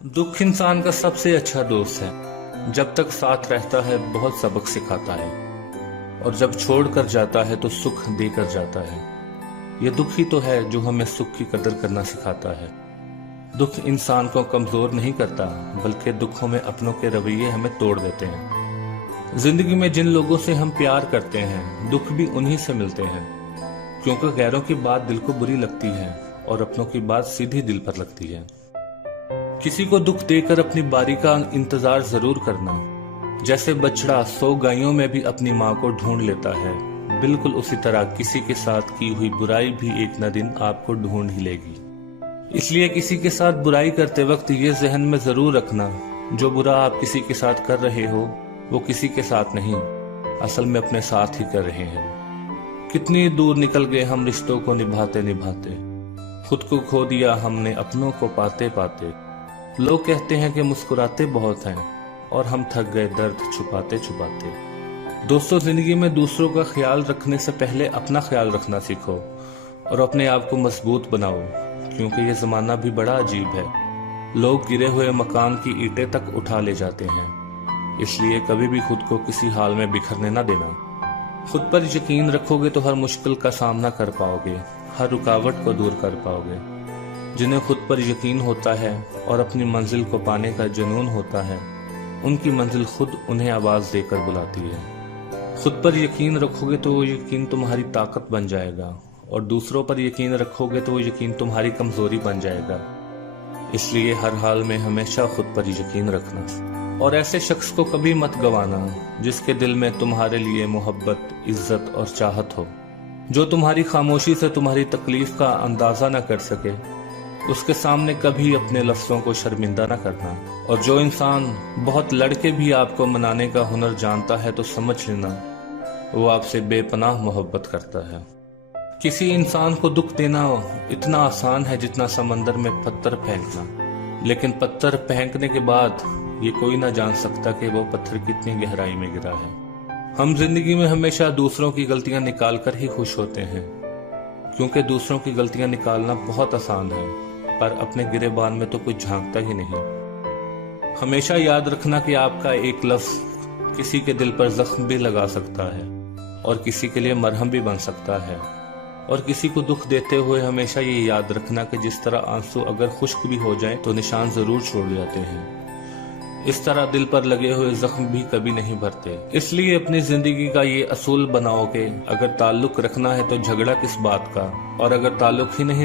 दुख इंसान का सबसे अच्छा दोस्त है। जब तक साथ रहता है बहुत सबक सिखाता है, और जब छोड़ कर जाता है तो सुख देकर जाता है। ये दुख ही तो है जो हमें सुख की कदर करना सिखाता है। दुख इंसान को कमजोर नहीं करता, बल्कि दुखों में अपनों के रवैये हमें तोड़ देते हैं। जिंदगी में जिन लोगों से हम प्यार करते हैं, दुख भी उन्हीं से मिलते हैं, क्योंकि गैरों की बात दिल को बुरी लगती है और अपनों की बात सीधी दिल पर लगती है। किसी को दुख देकर अपनी बारी का इंतजार जरूर करना। जैसे बछड़ा 100 गायों में भी अपनी माँ को ढूंढ लेता है, बिल्कुल उसी तरह किसी के साथ की हुई बुराई भी एक न दिन आपको ढूंढ ही लेगी। इसलिए किसी के साथ बुराई करते वक्त ये जहन में जरूर रखना, जो बुरा आप किसी के साथ कर रहे हो वो किसी के साथ नहीं, असल में अपने साथ ही कर रहे हैं। कितनी दूर निकल गए हम रिश्तों को निभाते निभाते, खुद को खो दिया हमने अपनों को पाते पाते। लोग कहते हैं कि मुस्कुराते बहुत हैं, और हम थक गए दर्द छुपाते छुपाते। दोस्तों, जिंदगी में दूसरों का ख्याल रखने से पहले अपना ख्याल रखना सीखो और अपने आप को मजबूत बनाओ, क्योंकि ये जमाना भी बड़ा अजीब है। लोग गिरे हुए मकान की ईंटें तक उठा ले जाते हैं, इसलिए कभी भी खुद को किसी हाल में बिखरने ना देना। खुद पर यकीन रखोगे तो हर मुश्किल का सामना कर पाओगे, हर रुकावट को दूर कर पाओगे। जिन्हें खुद पर यकीन होता है और अपनी मंजिल को पाने का जुनून होता है, उनकी मंजिल खुद उन्हें आवाज देकर बुलाती है। खुद पर यकीन रखोगे तो वो यकीन तुम्हारी ताकत बन जाएगा, और दूसरों पर यकीन रखोगे तो वो यकीन तुम्हारी कमजोरी बन जाएगा। इसलिए हर हाल में हमेशा खुद पर यकीन रखना, और ऐसे शख्स को कभी मत गवाना जिसके दिल में तुम्हारे लिए मोहब्बत, इज्जत और चाहत हो। जो तुम्हारी खामोशी से तुम्हारी तकलीफ का अंदाजा न कर सके, उसके सामने कभी अपने लफ्जों को शर्मिंदा न करना। और जो इंसान बहुत लड़के भी आपको मनाने का हुनर जानता है तो समझ लेना वो आपसे बेपनाह मोहब्बत करता है। किसी इंसान को दुख देना इतना आसान है जितना समंदर में पत्थर फेंकना, लेकिन पत्थर फेंकने के बाद ये कोई ना जान सकता कि वो पत्थर कितनी गहराई में गिरा है। हम जिंदगी में हमेशा दूसरों की गलतियां निकाल कर ही खुश होते हैं, क्योंकि दूसरों की गलतियां निकालना बहुत आसान है, पर अपने गिरेबान में तो कोई झांकता ही नहीं। हमेशा याद रखना कि आपका एक लफ्ज किसी के दिल पर जख्म भी लगा सकता है, और किसी के लिए मरहम भी बन सकता है। और किसी को दुख देते हुए हमेशा ये याद रखना कि जिस तरह आंसू अगर खुश्क भी हो जाए तो निशान जरूर छोड़ जाते हैं, इस तरह दिल पर लगे हुए जख्म भी कभी नहीं भरते। इसलिए अपनी जिंदगी का ये असूल बनाओ कि अगर ताल्लुक रखना है तो झगड़ा किस बात का, और अगर ताल्लुक ही नहीं